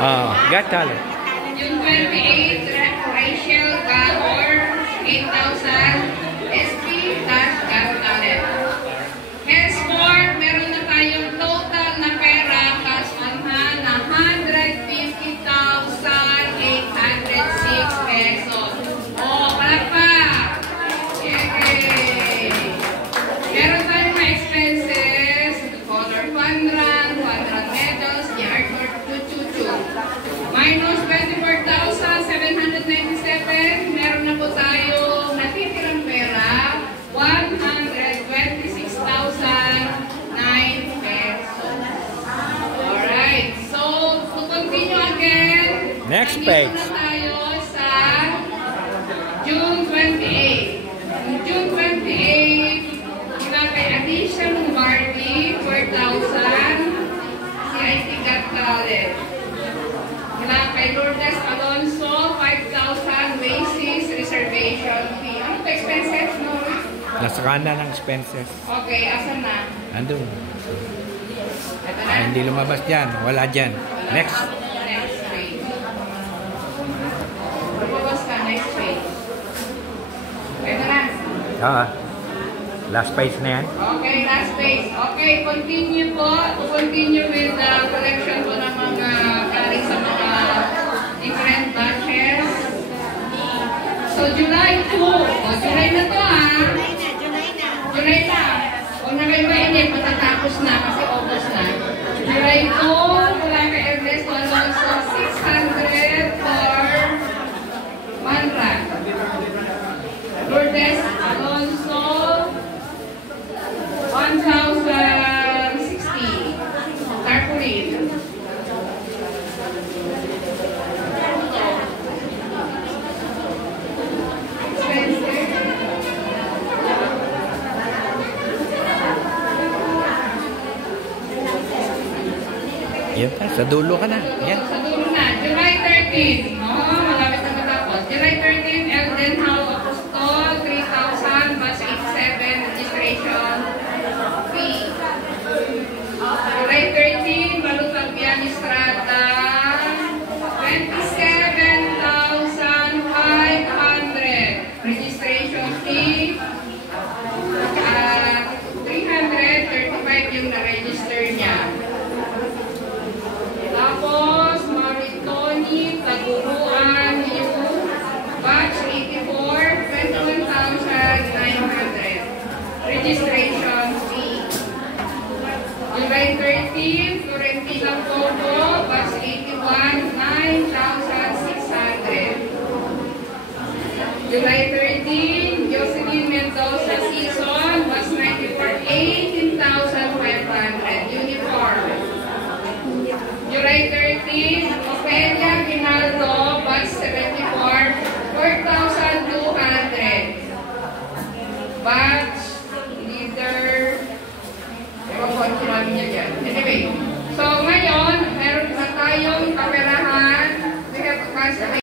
Got talent. June 28, Rachel Gabor, 8,000. SP Got Talent. Henceforth, meron na tayong total na pera cash on hand na 150,806 pesos. Palakpak! Yay! Meron tayong mga expenses, color fund run, 100 medals, yard or chuchu. Minus 24,797. Meron na po tayo natitirang pera, 126,009 pesos. Alright, so to continue again, Next page. na tayo sa June 28. June 28, mula kay Alicia Lombardi, 4,000. CIT Got Talent. Mula kay Lourdes Alonso, 5,000. Basis reservation fee. Ano ito expenses, no? Nasa kanan ng expenses. Okay, asan na? Andun. Ito na? Hindi lumabas dyan. Wala dyan. Next. Next page. Lumabas ka, next page. Ito na. Last page na yan. Okay, last page. Okay, continue po. To continue with the collection po ng mga galing sa mga different batches. So, July 2. July na to, July na. Kung na kayo ba, hindi, matatapos na kasi August na. July 2, mula kay Ernesto Alonso, 600 for 1 rack. Lourdes Alonso, 1,060. Tarpaulin. Yan pa. Sa dulo ka na. Yan. Sa dulo na. July 13. Malapit na matapos. July 13, Elden Hao Apostol, 3,000. Bus 87, registration fee. July 13, Balutabian Estrada, 27,500. Registration fee. 335 yung na-register niya. Tapos, Maritoni, Taguruan, batch 84, 21,900. Registration fee. July 13, Florentina Pogo, batch 81, 9,600. July 13, Jocelyn Mendoza Season, batch 94, 18,500. Uniform. July 13, Ofelia Ginaldo, batch 74, 4,200. Batch leader, ewan ko ang sinabi niya dyan. Anyway, so ngayon, meron na tayong kaperahan. We have